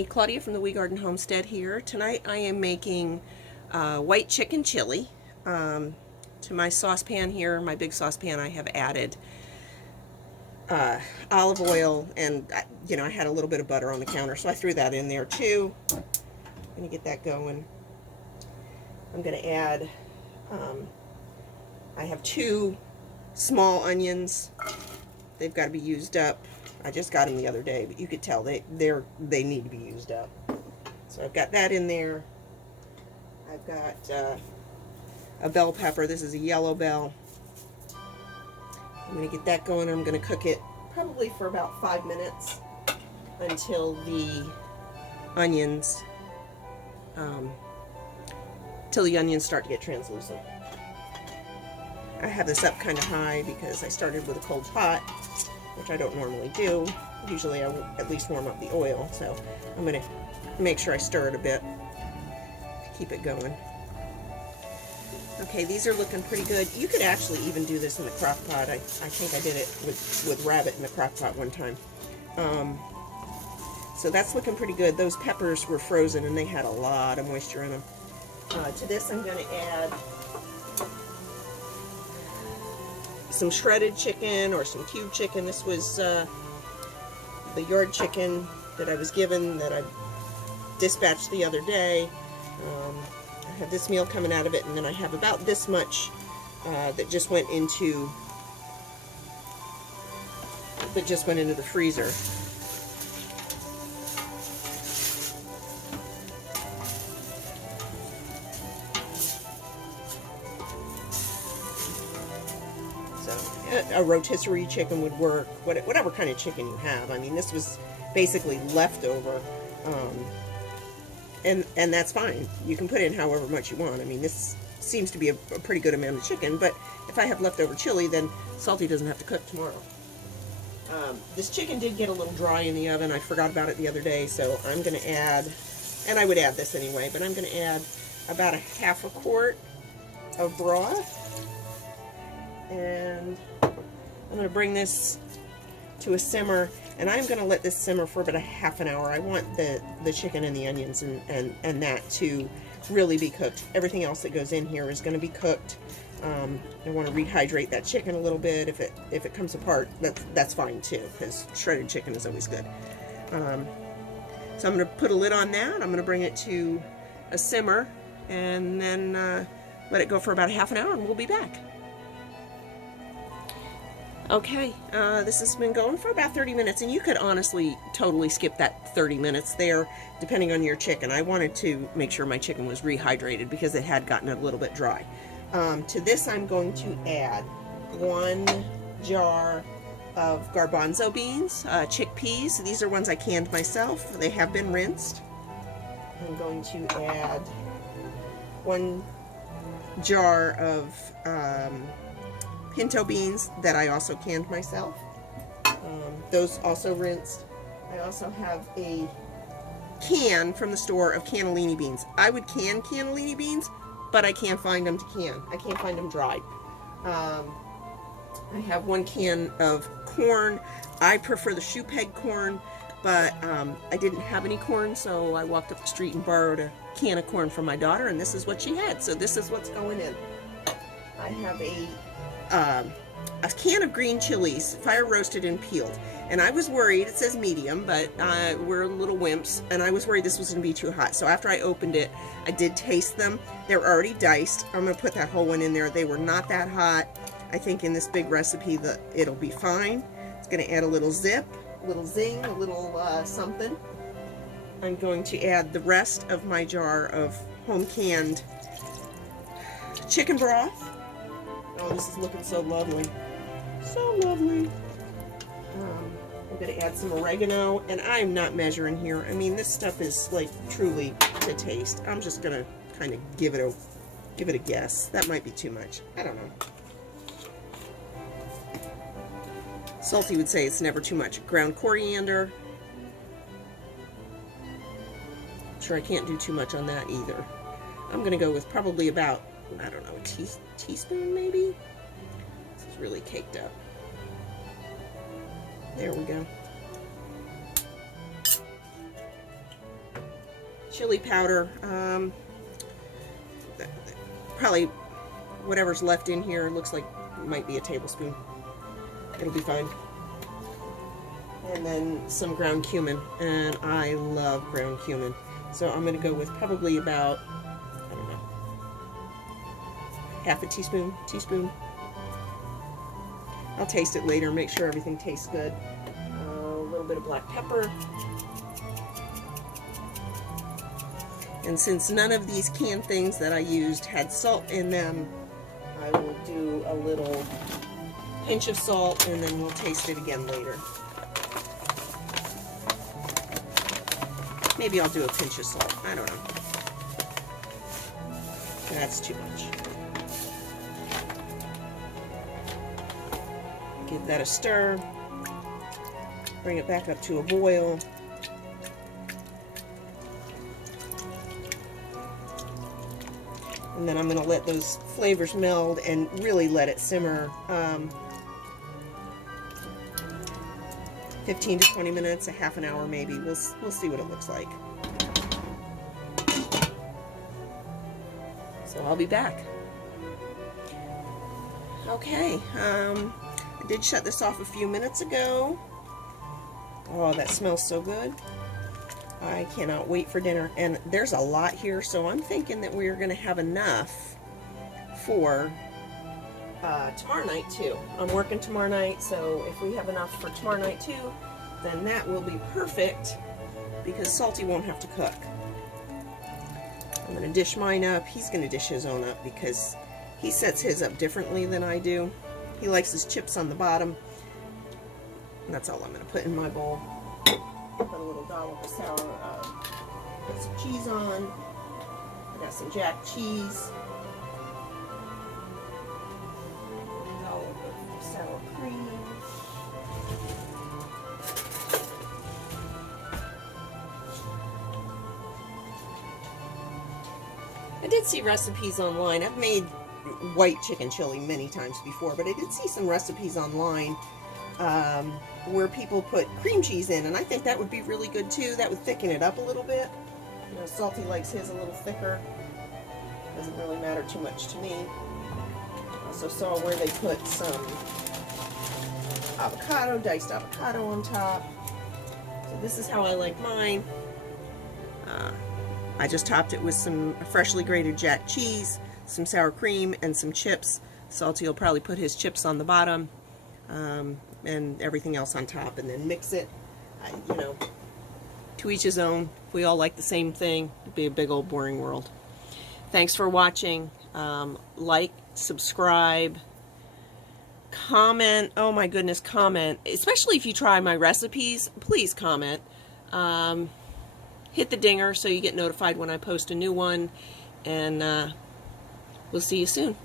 Hi, Claudia from the Wee Garden Homestead here. Tonight I am making white chicken chili. To my saucepan here, my big saucepan, I have added olive oil, and I had a little bit of butter on the counter, so I threw that in there too. I'm going to get that going. I'm going to add, I have 2 small onions. They've got to be used up. I just got them the other day, but you could tell they need to be used up. So I've got that in there. I've got a bell pepper. This is a yellow bell. I'm going to get that going. I'm going to cook it probably for about 5 minutes until the onions start to get translucent. I have this up kind of high because I started with a cold pot, which I don't normally do. Usually I will at least warm up the oil, so I'm going to make sure I stir it a bit to keep it going. Okay, these are looking pretty good. You could actually even do this in the crock pot. I think I did it with rabbit in the crock pot one time. So that's looking pretty good. Those peppers were frozen and they had a lot of moisture in them. To this I'm going to add some shredded chicken or some cube chicken. This was the yard chicken that I was given that I dispatched the other day. I have this meal coming out of it, and then I have about this much that just went into the freezer. So a rotisserie chicken would work, whatever kind of chicken you have. I mean, this was basically leftover. And that's fine. You can put in however much you want. I mean, this seems to be a pretty good amount of chicken, but if I have leftover chili, then Salty doesn't have to cook tomorrow. This chicken did get a little dry in the oven. I forgot about it the other day, so I'm going to add, and I would add this anyway, but I'm going to add about a half a quart of broth. And I'm going to bring this to a simmer, and I'm going to let this simmer for about a half an hour. I want the chicken and the onions and that to really be cooked. Everything else that goes in here is going to be cooked. I want to rehydrate that chicken a little bit. If it comes apart, that's fine too, because shredded chicken is always good. So I'm going to put a lid on that. I'm going to bring it to a simmer, and then let it go for about a half an hour, and we'll be back. Okay, this has been going for about 30 minutes, and you could honestly totally skip that 30 minutes there, depending on your chicken. I wanted to make sure my chicken was rehydrated because it had gotten a little bit dry. To this, I'm going to add 1 jar of garbanzo beans, chickpeas. These are ones I canned myself. They have been rinsed. I'm going to add 1 jar of pinto beans that I also canned myself. Those also rinsed. I also have a can from the store of cannellini beans. I would can cannellini beans, but I can't find them to can. I can't find them dried. I have 1 can of corn. I prefer the shoe peg corn, but I didn't have any corn, so I walked up the street and borrowed a can of corn from my daughter, and this is what she had. So this is what's going in. I have a can of green chilies, fire roasted and peeled. And I was worried, it says medium, but we're little wimps, and I was worried this was going to be too hot. So after I opened it, I did taste them. They're already diced. I'm going to put that whole one in there. They were not that hot. I think in this big recipe that it'll be fine. It's going to add a little zip, a little zing, a little something. I'm going to add the rest of my jar of home canned chicken broth. Oh, this is looking so lovely. So lovely. I'm going to add some oregano, and I'm not measuring here. I mean, this stuff is like truly to taste. I'm just going to kind of give it a guess. That might be too much. I don't know. Salty would say it's never too much. Ground coriander. I'm sure I can't do too much on that either. I'm going to go with probably about, I don't know, a teaspoon maybe? This is really caked up. There we go. chili powder. Probably whatever's left in here looks like it might be a tablespoon. It'll be fine. And then some ground cumin, and I love ground cumin. So I'm going to go with probably about, I don't know, half a teaspoon. I'll taste it later, make sure everything tastes good. A little bit of black pepper. And since none of these canned things that I used had salt in them, I will do a little pinch of salt, and then we'll taste it again later. Maybe I'll do a pinch of salt. I don't know. That's too much. Give that a stir. Bring it back up to a boil. And then I'm going to let those flavors meld and really let it simmer 15 to 20 minutes, a half an hour maybe. We'll see what it looks like. So I'll be back. Okay, I did shut this off a few minutes ago. Oh, that smells so good. I cannot wait for dinner. And there's a lot here, so I'm thinking that we're going to have enough for tomorrow night too. I'm working tomorrow night, so if we have enough for tomorrow night too, then that will be perfect, because Salty won't have to cook. I'm going to dish mine up. He's going to dish his own up because he sets his up differently than I do. He likes his chips on the bottom. And that's all I'm going to put in my bowl. Put a little dollop of sour, put some cheese on. I got some jack cheese. A dollop of sour cream. I did see recipes online. I've made white chicken chili many times before, but I did see some recipes online where people put cream cheese in, and I think that would be really good too. That would thicken it up a little bit. You know, Salty likes his a little thicker. Doesn't really matter too much to me. Also saw where they put some avocado, diced avocado on top. So this is how I like mine. I just topped it with some freshly grated jack cheese, some sour cream, and some chips. Salty will probably put his chips on the bottom. And everything else on top, and then mix it. You know, to each his own. If we all like the same thing, it'd be a big old boring world. Thanks for watching. Like, subscribe, comment. Oh my goodness, comment. Especially if you try my recipes, please comment. Hit the dinger so you get notified when I post a new one, and we'll see you soon.